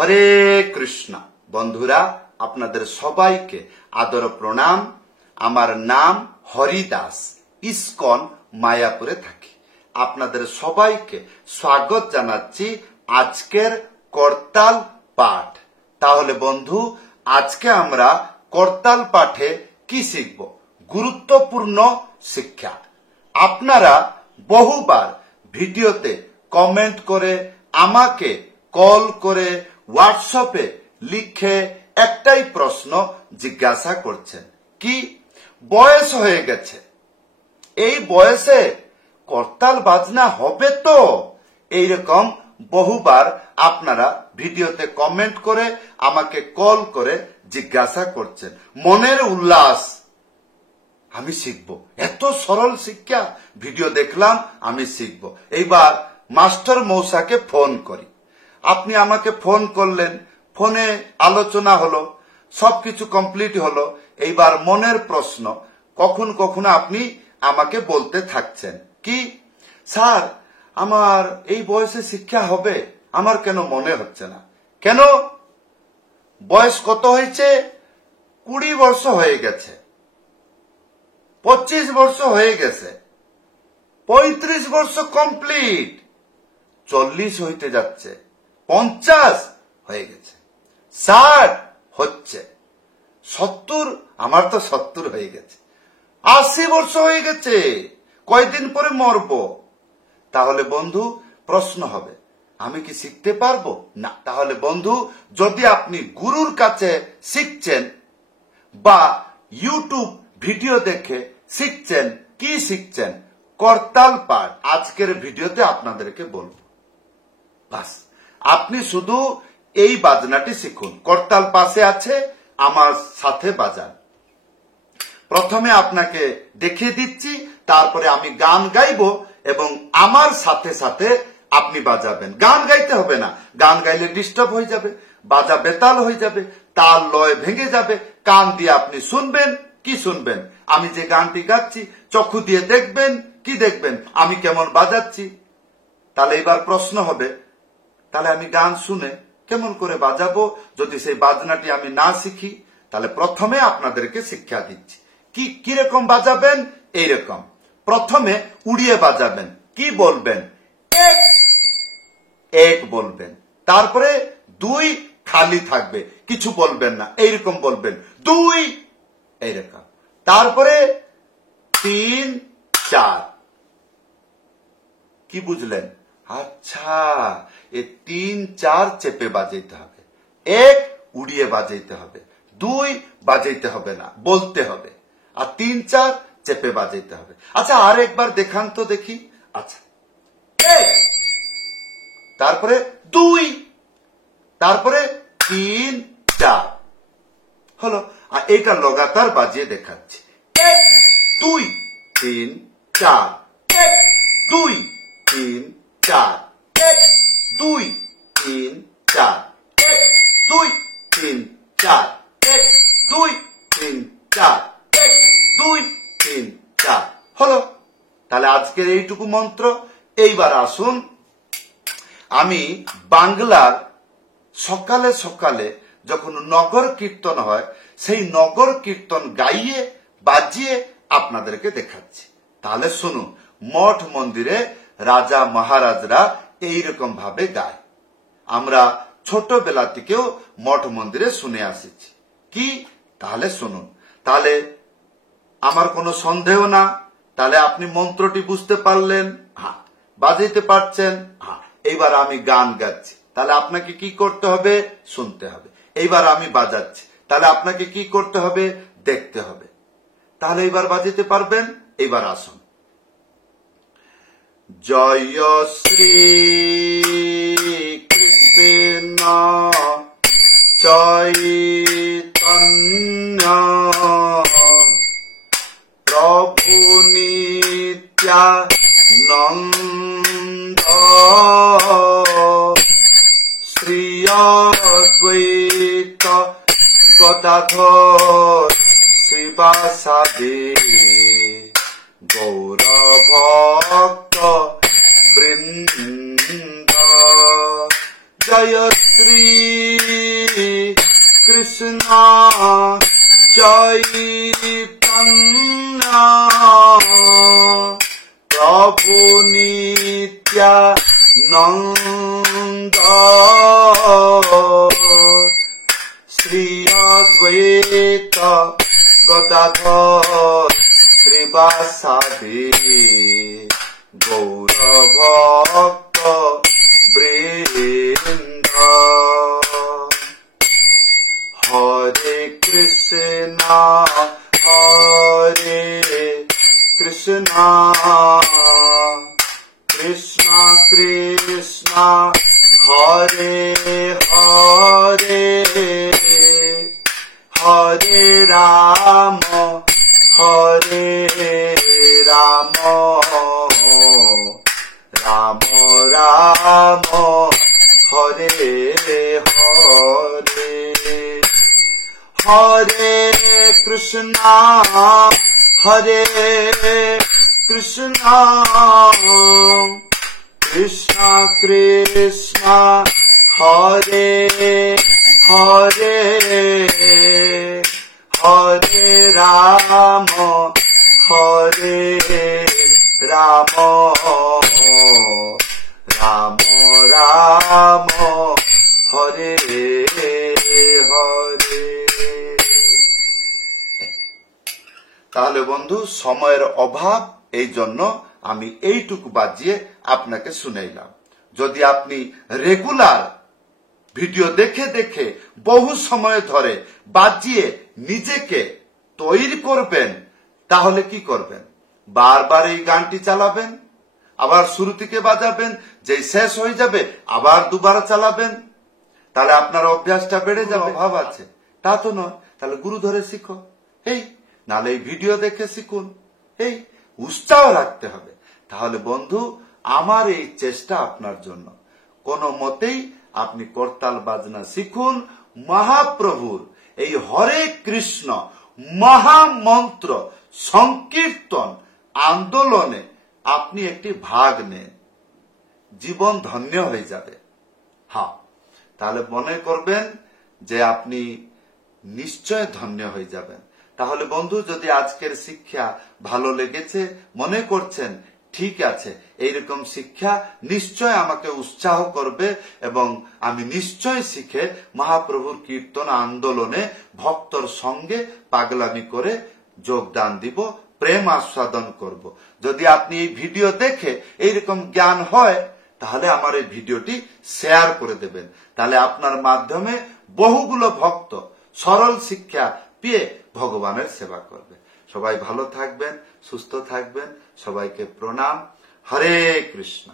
হরে কৃষ্ণ। বন্ধুরা, আপনাদের সবাইকে আদর প্রণাম। আমার নাম হরিদাস, ইস্কন মায়াপুরে থাকি। আপনাদের সবাইকে স্বাগত জানাচ্ছি আজকের করতাল পাঠ। তাহলে বন্ধু, আজকে আমরা করতাল পাঠে কি শিখব? গুরুত্বপূর্ণ শিক্ষা। আপনারা বহুবার ভিডিওতে কমেন্ট করে, আমাকে কল করে, হোয়াটসঅ্যাপে লিখে একটাই প্রশ্ন জিজ্ঞাসা করছেন, কি বয়স হয়ে গেছে, এই বয়সে করতাল বাজনা হবে তো? এইরকম বহুবার আপনারা ভিডিওতে কমেন্ট করে, আমাকে কল করে জিজ্ঞাসা করছেন। মনের উল্লাস, আমি শিখব। এত সরল শিক্ষা, ভিডিও দেখলাম, আমি শিখব। এইবার মাস্টার মৌসাকে ফোন করি। আপনি আমাকে ফোন করলেন, ফোনে আলোচনা হলো, সবকিছু কমপ্লিট হলো। এইবার মনের প্রশ্ন, কখন কখনো আপনি আমাকে বলতে থাকছেন, কি স্যার, আমার এই বয়সে শিক্ষা হবে, আমার কেন মনে হচ্ছে না? কেন? বয়স কত হয়েছে? 20 বর্ষ হয়ে গেছে, 25 বর্ষ হয়ে গেছে, 35 বর্ষ কমপ্লিট, 40 হইতে যাচ্ছে, 50 হয়ে গেছে, 60 হচ্ছে, 70, আমার তো 70 হয়ে গেছে, 80 বর্ষ হয়ে গেছে, কয়দিন পরে মরব। তাহলে বন্ধু প্রশ্ন হবে, আমি কি শিখতে পারবো না? তাহলে বন্ধু, যদি আপনি গুরুর কাছে শিখছেন বা ইউটিউব ভিডিও দেখে শিখছেন, কি শিখছেন? করতাল পাঠ। আজকের ভিডিওতে আপনাদেরকে বলবো, বাস আপনি শুধু এই বাজনাটি শিখুন। করতাল পাশে আছে, আমার সাথে বাজান। প্রথমে আপনাকে দেখিয়ে দিচ্ছি, তারপরে আমি গান গাইবো এবং আমার সাথে সাথে আপনি বাজাবেন। গান গাইতে হবে না, গান গাইলে ডিস্টার্ব হয়ে যাবে, বাজা বেতাল হয়ে যাবে, তাল লয় ভেঙে যাবে। কান দিয়ে আপনি শুনবেন। কি শুনবেন? আমি যে গানটি গাচ্ছি, চক্ষু দিয়ে দেখবেন। কি দেখবেন? আমি কেমন বাজাচ্ছি। তাহলে এবার প্রশ্ন হবে, তাহলে আমি গান শুনে কেমন করে বাজাবো যদি সেই বাজনাটি আমি না শিখি? তাহলে প্রথমে আপনাদেরকে শিক্ষা দিচ্ছি, কি কিরকম বাজাবেন। এইরকম প্রথমে উড়িয়ে বাজাবেন। কি বলবেন? এক, এক বলবেন। তারপরে 2 খালি থাকবে, কিছু বলবেন না, এইরকম বলবেন 2, এইরকম। তারপরে 3, 4। কি বুঝলেন? আচ্ছা, এই 3, 4 চেপে বাজাইতে হবে, 1 উড়িয়ে বাজাইতে হবে, 2 বাজাইতে হবে না, বলতে হবে, আর 3, 4 চেপে বাজাইতে হবে। আচ্ছা, আর একবার দেখান তো দেখি। আচ্ছা, 1, তারপরে 2, তারপরে 3, 4 হলো। আর এটা লাগাতার বাজিয়ে দেখাচ্ছি, 1, 2, 3, 4, 1, 2, 3, 4, 1, 2, 3, 4, 1, 2, 3, 4, 1, 2, 3, 4, 1, 2, 3, 4 হলো। তাহলে আজকের এইটুকু মন্ত্র। এইবার আসুন, আমি বাংলার সকালে সকালে যখন নগর কীর্তন হয়, সেই নগর কীর্তন গাইয়ে বাজিয়ে আপনাদেরকে দেখাচ্ছি। তাহলে শুনুন, মঠ মন্দিরে রাজা মহারাজরা এইরকম ভাবে গায়। আমরা ছোটবেলা থেকেও মঠ মন্দিরে শুনে আসিছি। কি? তাহলে শুনুন। তাহলে আমার কোনো সন্দেহ না, তাহলে আপনি মন্ত্রটি বুঝতে পারলেন, হ্যাঁ, বাজাইতে পারছেন, হ্যাঁ। এইবার আমি গান গাচ্ছি, তাহলে আপনাকে কি করতে হবে? শুনতে হবে। এইবার আমি বাজাচ্ছি, তাহলে আপনাকে কি করতে হবে? দেখতে হবে। তাহলে এইবার বাজাইতে পারবেন। এইবার আসুন, জয় শ্রী কৃষ্ণ চৈতন্য প্রভু নিত্যানন্দ শ্রী অদ্বৈত গদাধর শ্রীবাসাদি গৌরভক্ত বৃন্দ। জয় শ্রী কৃষ্ণ চৈতন্য প্রভু নিত্যানন্দ শ্রী অদ্বৈত গদাধর শ্রীবাসাদি গৌরভক্ত বৃন্দ। হরে কৃষ্ণ হরে কৃষ্ণ কৃষ্ণ কৃষ্ণ হরে হরে হরে রাম হরে রাম রাম রাম হরে হরে। হরে কৃষ্ণ হরে কৃষ্ণ কৃষ্ণ কৃষ্ণ হরে হরে হরে রাম হরে রাম রাম রাম হরে হরে। তাহলে বন্ধু সময়ের অভাব, এই জন্য আমি এইটুকু বাজিয়ে আপনাকে শুনাইলাম। যদি আপনি রেগুলার ভিডিও দেখে দেখে বহু সময় ধরে বাজিয়ে নিজেকে তৈরি করবেন, তাহলে কি করবেন? বারবার এই গানটি চালাবেন, আবার শুরু থেকে বাজাবেন, যেই শেষ হয়ে যাবে আবার দুবার চালাবেন, তাহলে আপনার অভ্যাসটা বেড়ে যাবে। অভাব আছে তা তো নয়, তাহলে গুরু ধরে শিখো, এই নালে এই ভিডিও দেখে শিখুন, এই উৎসাহ রাখতে হবে। তাহলে বন্ধু, আমার এই চেষ্টা আপনার জন্য। কোনো মতেই আপনি করতাল বাজনা শিখুন, মহাপ্রভুর এই হরে কৃষ্ণ মহামন্ত্র সংকীর্তন আন্দোলনে আপনি একটি ভাগ নেন, জীবন ধন্য হয়ে যাবে। হ্যাঁ, তাহলে মনে করবেন যে আপনি নিশ্চয় ধন্য হয়ে যাবেন। তাহলে বন্ধু, যদি আজকের শিক্ষা ভালো লেগেছে, মনে করছেন ঠিক আছে, এইরকম শিক্ষা নিশ্চয় আমাকে উৎসাহ করবে এবং আমি নিশ্চয় শিখে মহাপ্রভুর কীর্তন আন্দোলনে ভক্তর সঙ্গে পাগলামি করে যোগদান দিব, প্রেম আস্বাদন করব। যদি আপনি এই ভিডিও দেখে এইরকম জ্ঞান হয়, তাহলে আমার এই ভিডিওটি শেয়ার করে দেবেন। তাহলে আপনার মাধ্যমে বহুগুলো ভক্ত সরল শিক্ষা পেয়ে ভগবানের সেবা করবে। সবাই ভালো থাকবেন, সুস্থ থাকবেন, সবাইকে প্রণাম। হরে কৃষ্ণ।